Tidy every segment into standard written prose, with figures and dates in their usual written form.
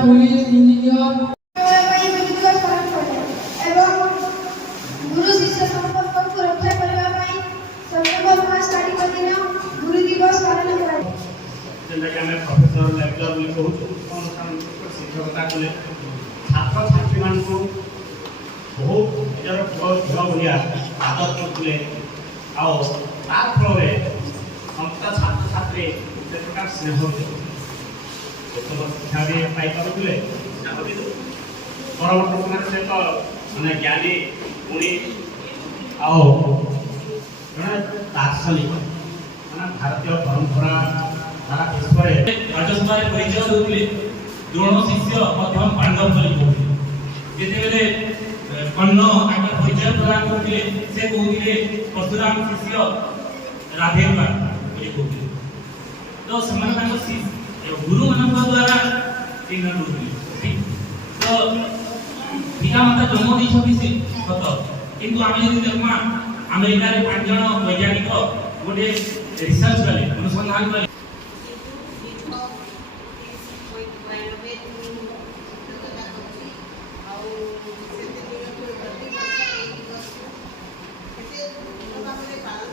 police engineer गुरु शिष्य संपर्क को रक्षा करबा पई सेप्टेम्बर मास तारीख दिन गुरु दिवस पालन कराय जेंदा के हमें प्रोफेसर लेक्चर बोली कहू शिक्षकता कले छात्र छात्री मान को बहुत निजर झियो भलिया आदर करते आओ तार फल संस्था छात्र छात्री से प्रकार स्नेह शिक्षा भी पाई पारे परवर्त समय सहित मैंने ज्ञानी गुणी आओ दार्शनिक मैंने भारतीय परंपरा सारा विश्व राजसभा परिचय देते द्रोण शिष्य मध्यम पांडव जिते कर्ण आकर परिचय प्रदान करते से कहते परशुराम शिष्य राधेन्द्र कहते तो से गुरु मान द्वारा तो पिता माता जन्म दी सत किंतु आम जो देखा अमेरिका 5 जन वैज्ञानिक गोटे रिसर्च कले अनुसंधान कले पालन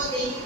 कर